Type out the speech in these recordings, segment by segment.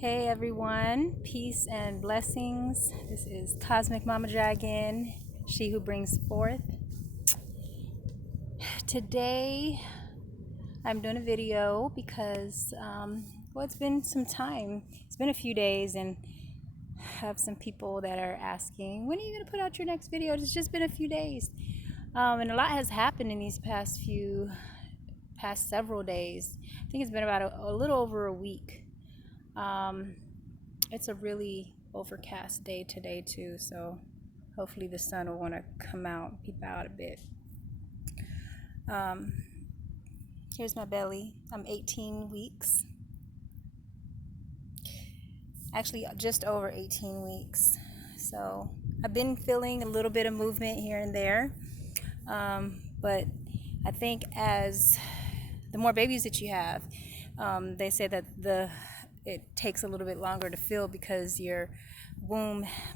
Hey everyone, peace and blessings. This is Cosmic Mama Dragon, she who brings forth. Today I'm doing a video because, it's been some time. It's been a few days, and I have some people that are asking, when are you going to put out your next video? It's just been a few days. And a lot has happened in these past several days. I think it's been about a little over a week. It's a really overcast day today too, so hopefully the sun will want to come out, peep out a bit. Um, Here's my belly. I'm 18 weeks. Actually, just over 18 weeks. So I've been feeling a little bit of movement here and there. But I think as the more babies that you have, they say that it takes a little bit longer to fill because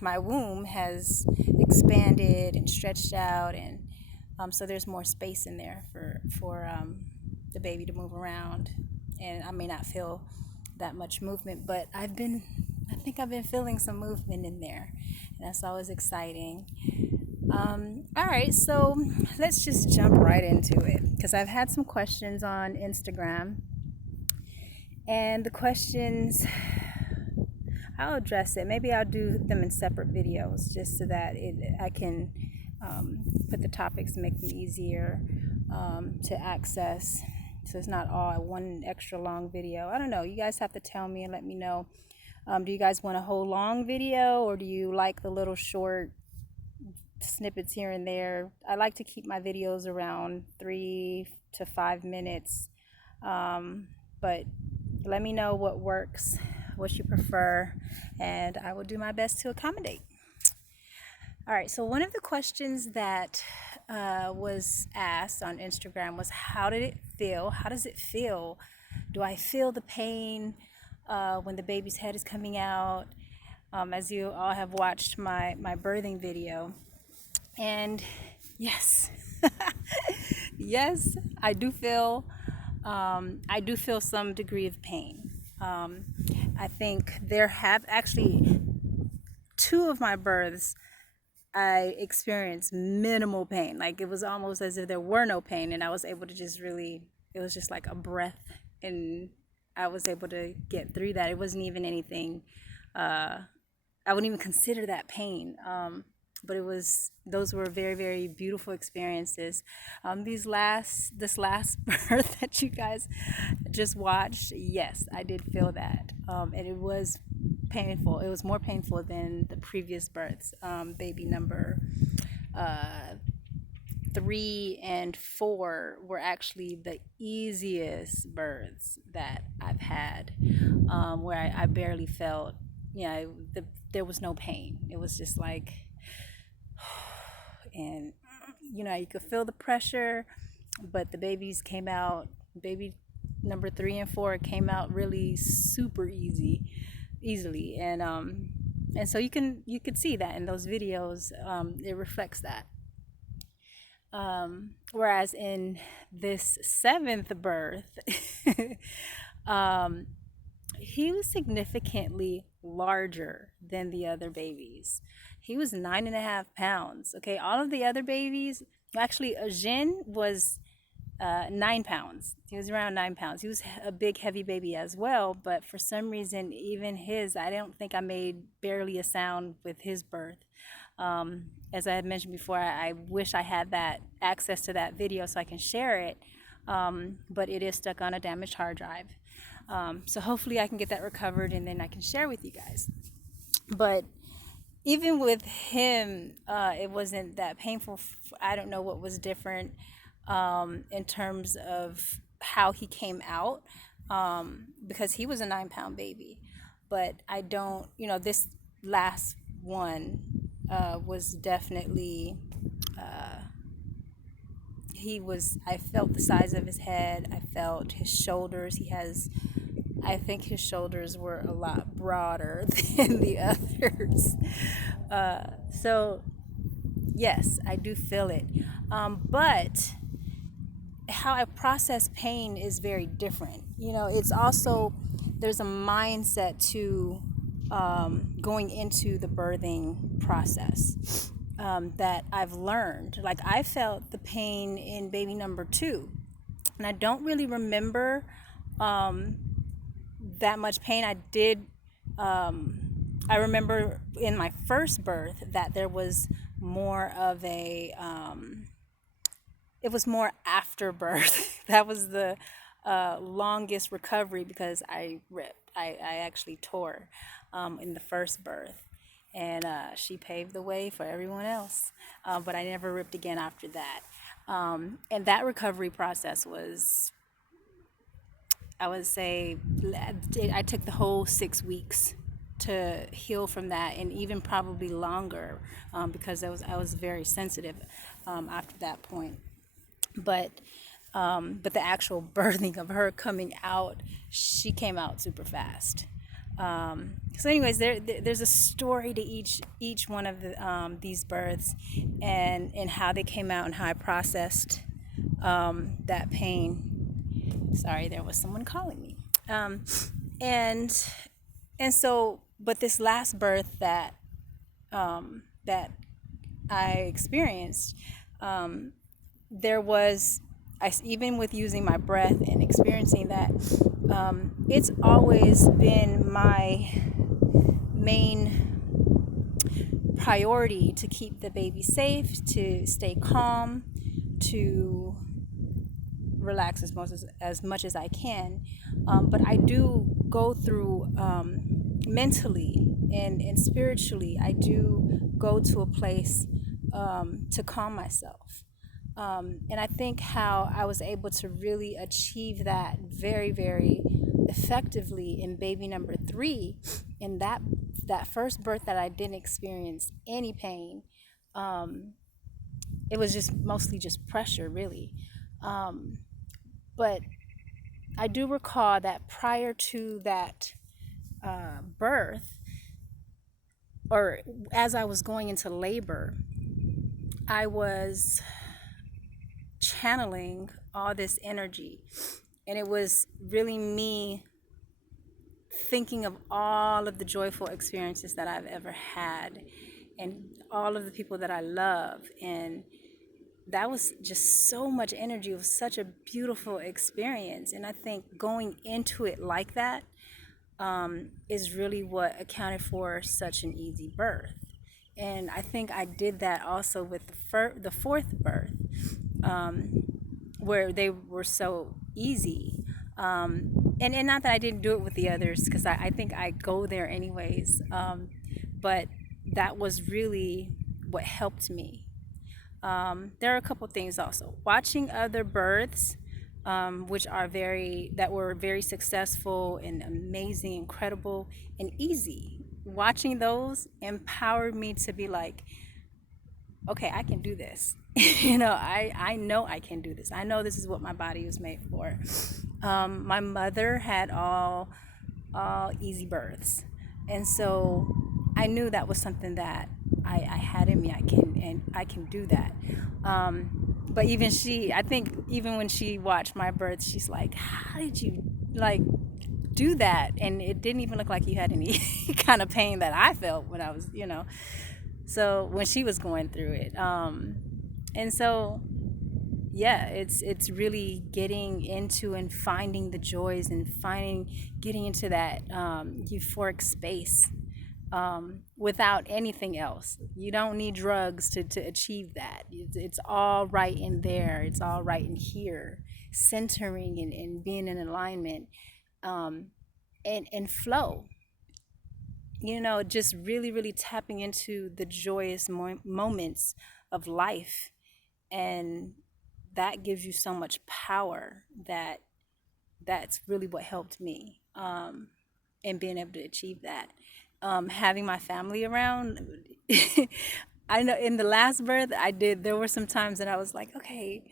my womb has expanded and stretched out, and so there's more space in there for the baby to move around. And I may not feel that much movement, but I think I've been feeling some movement in there, and that's always exciting. All right, so let's just jump right into it because I've had some questions on Instagram, and the questions, I'll address it. Maybe I'll do them in separate videos just so that I can put the topics and make them easier to access. So it's not all one extra long video. I don't know. You guys have to tell me and let me know. Do you guys want a whole long video, or do you like the little short snippets here and there? I like to keep my videos around 3 to 5 minutes. But let me know what works, what you prefer, and I will do my best to accommodate. All right, so one of the questions that was asked on Instagram was, how did it feel? How does it feel? Do I feel the pain when the baby's head is coming out? As you all have watched my birthing video. And yes, yes, I do feel some degree of pain. I think there have actually 2 of my births I experienced minimal pain. Like it was almost as if there were no pain, and I was able to it was just like a breath, and I was able to get through that. It wasn't even anything, I wouldn't even consider that pain. But those were very, very beautiful experiences. This last birth that you guys just watched, yes, I did feel that. And it was painful. It was more painful than the previous births. Baby number 3 and 4 were actually the easiest births that I've had, where I barely felt, there was no pain. It was just like, and you could feel the pressure, but the babies came out. Baby number 3 and 4 came out really super easily, and so you could see that in those videos. It reflects that. Whereas in this 7th birth, he was significantly larger than the other babies. He was 9.5 pounds. Okay, all of the other babies, actually, Jin was 9 pounds. He was around 9 pounds. He was a big, heavy baby as well, but for some reason, even I don't think I made barely a sound with his birth. As I had mentioned before, I wish I had that access to that video so I can share it, but it is stuck on a damaged hard drive. So hopefully I can get that recovered, and then I can share with you guys. But even with him, it wasn't that painful. I don't know what was different in terms of how he came out, because he was a 9-pound baby. But I don't, this last one was definitely, I felt the size of his head. I felt his shoulders. I think his shoulders were a lot broader than the others. So yes, I do feel it. But how I process pain is very different. It's also there's a mindset to going into the birthing process that I've learned. Like, I felt the pain in baby number two, and I don't really remember um, that much pain. I remember in my first birth that there was more of a it was more after birth. That was the longest recovery because I ripped. I actually tore in the first birth, and she paved the way for everyone else. But I never ripped again after that. And that recovery process was, I would say, I took the whole 6 weeks to heal from that, and even probably longer, because I was very sensitive after that point. But the actual birthing of her coming out, she came out super fast. So anyways, there's a story to each one of these births, and how they came out and how I processed that pain. Sorry, there was someone calling me. And and so, but this last birth that I experienced, there was, even with using my breath and experiencing that, it's always been my main priority to keep the baby safe, to stay calm, to relax as much as I can. But I do go through mentally and spiritually, I do go to a place to calm myself. And I think how I was able to really achieve that very, very effectively in baby number three, in that first birth that I didn't experience any pain. It was just mostly just pressure, really. Um, but I do recall that prior to that birth, or as I was going into labor, I was channeling all this energy. And it was really me thinking of all of the joyful experiences that I've ever had, and all of the people that I love. And that was just so much energy. It was such a beautiful experience. And I think going into it like that is really what accounted for such an easy birth. And I think I did that also with the fourth birth, where they were so easy. And not that I didn't do it with the others, because I think I go there anyways. But that was really what helped me. There are a couple things also. Watching other births, that were very successful and amazing, incredible, and easy. Watching those empowered me to be like, okay, I can do this. I know I can do this. I know this is what my body was made for. My mother had all easy births, and so I knew that was something that I had in me. I can do that. But even she, I think, even when she watched my birth, she's like, "How did you like do that?" And it didn't even look like you had any kind of pain that I felt when I was. So when she was going through it, and so yeah, it's really getting into and finding the joys, and getting into that euphoric space, without anything else. You don't need drugs to achieve that. It's all right in there. It's all right in here, centering and being in alignment, um, and flow. Just really, really tapping into the joyous moments of life. And that gives you so much power, that's really what helped me, and being able to achieve that. Having my family around. I know in the last birth there were some times that I was like, okay,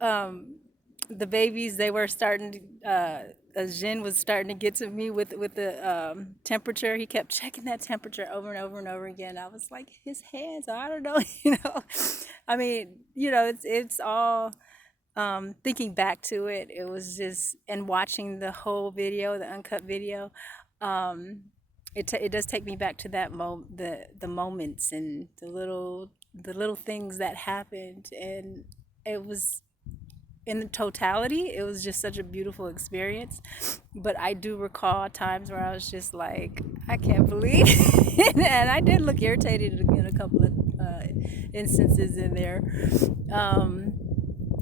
the babies, they were starting to, Jin was starting to get to me with the temperature. He kept checking that temperature over and over and over again. I was like, his hands, I don't know. I mean, it's all Thinking back to it, it was just, and watching the whole video, the uncut video, um, it does take me back to that the moments and the little things that happened, and it was, in the totality, it was just such a beautiful experience. But I do recall times where I was just like, I can't believe it. And I did look irritated in a couple of instances in there. Um,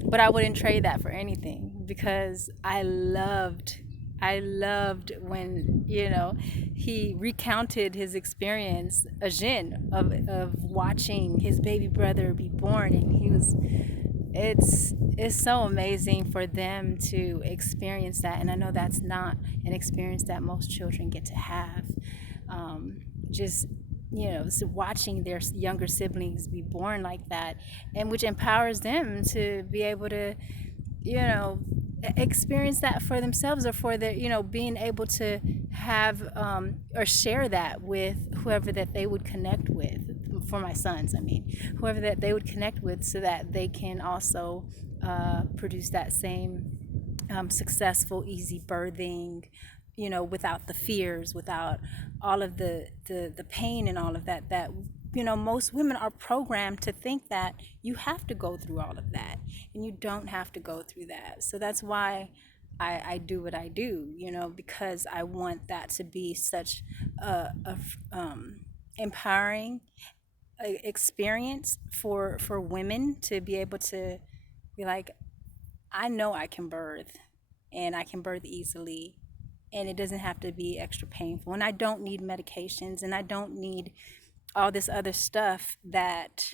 but I wouldn't trade that for anything, because I loved when, he recounted his experience, Ajin, of watching his baby brother be born, and it's so amazing for them to experience that, and I know that's not an experience that most children get to have. Just, so watching their younger siblings be born like that, and which empowers them to be able to, you know experience that for themselves, or for their, being able to have, or share that with whoever that they would connect with. For my sons, I mean, whoever that they would connect with, so that they can also produce that same successful, easy birthing, without the fears, without all of the pain and all of that, most women are programmed to think that you have to go through all of that, and you don't have to go through that. So that's why I do what I do, because I want that to be such a empowering experience for women, to be able to be like, I know I can birth, and I can birth easily, and it doesn't have to be extra painful, and I don't need medications, and I don't need all this other stuff that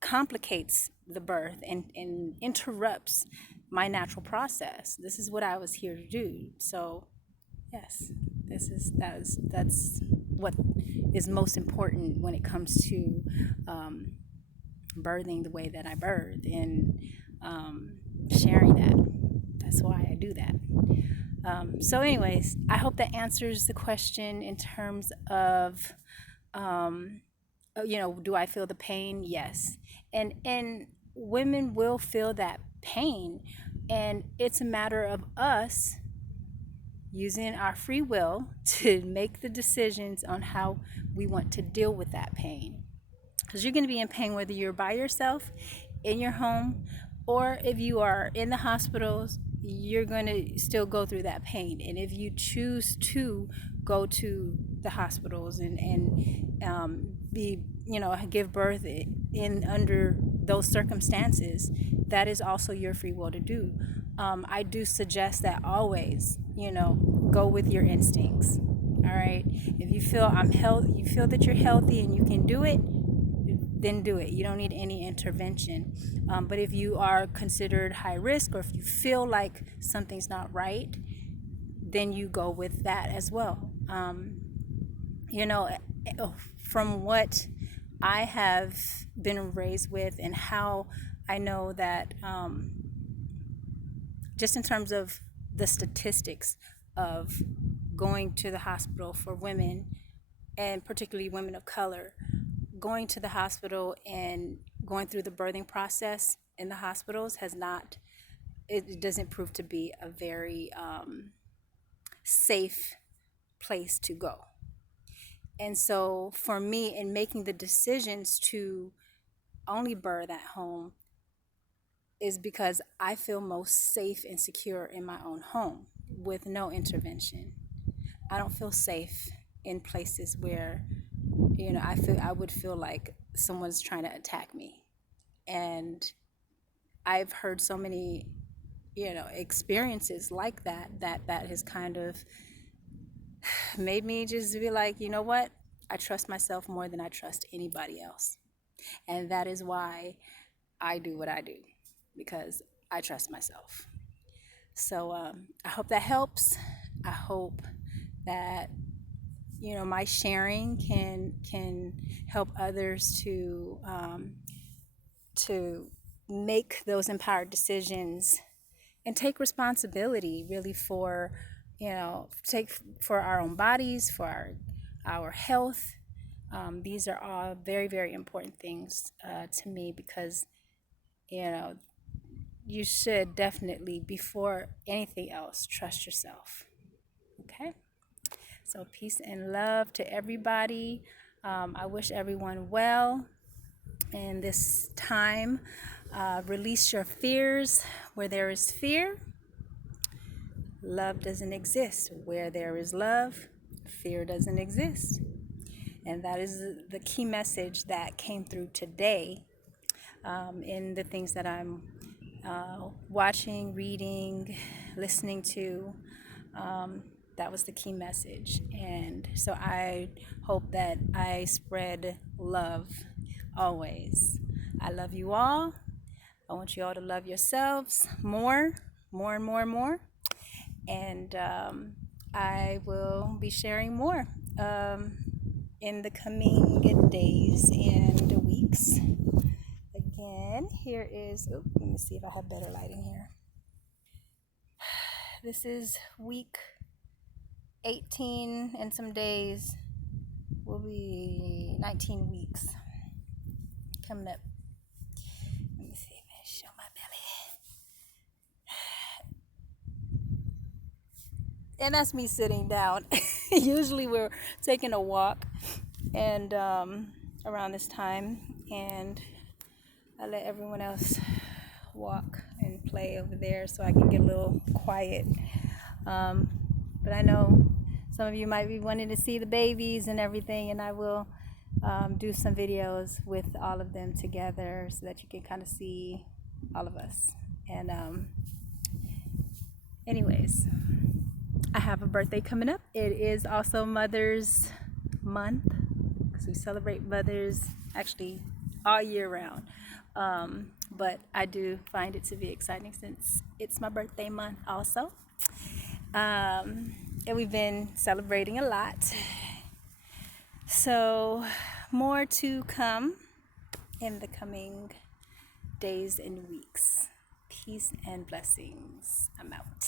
complicates the birth, and interrupts my natural process. This is what I was here to do. So yes, that's what is most important when it comes to um, birthing the way that I birth, and sharing that. That's why I do that. So, anyways, I hope that answers the question in terms of, do I feel the pain? Yes, and women will feel that pain, and it's a matter of us using our free will to make the decisions on how we want to deal with that pain. Because you're going to be in pain whether you're by yourself in your home, or if you are in the hospitals, you're going to still go through that pain. And if you choose to go to the hospitals, and be, give birth in under those circumstances, that is also your free will to do. I do suggest that always, go with your instincts. All right. If you feel you feel that you're healthy and you can do it, then do it. You don't need any intervention. But if you are considered high risk, or if you feel like something's not right, then you go with that as well. You know, from what I have been raised with, and how I know that, just in terms of the statistics of going to the hospital for women, and particularly women of color, going to the hospital and going through the birthing process in the hospitals it doesn't prove to be a very safe place to go. And so for me, in making the decisions to only birth at home, is because I feel most safe and secure in my own home with no intervention. I don't feel safe in places where, I would feel like someone's trying to attack me. And I've heard so many, experiences like that has kind of made me just be like, you know what? I trust myself more than I trust anybody else. And that is why I do what I do, because I trust myself. So I hope that helps. I hope that, my sharing can help others to make those empowered decisions, and take responsibility, really, for, take for our own bodies, for our health. These are all very, very important things to me, because, you know you should definitely, before anything else, trust yourself. Okay? So, peace and love to everybody. I wish everyone well in this time. Release your fears. Where there is fear, love doesn't exist. Where there is love, fear doesn't exist. And that is the key message that came through today, in the things that I'm watching, reading, listening to. That was the key message. And so I hope that I spread love always. I love you all. I want you all to love yourselves more, more and more and more. And I will be sharing more in the coming days and weeks. Again, here is, let me see if I have better lighting here. This is week 18 and some days. Will be 19 weeks coming up. Let me see if I show my belly. And that's me sitting down. Usually we're taking a walk and around this time, and I let everyone else walk and play over there so I can get a little quiet. But I know some of you might be wanting to see the babies and everything, and I will do some videos with all of them together so that you can kind of see all of us. And anyways, I have a birthday coming up. It is also Mother's Month, because we celebrate mothers actually all year round. But I do find it to be exciting since it's my birthday month also. And we've been celebrating a lot. So more to come in the coming days and weeks. Peace and blessings. I'm out.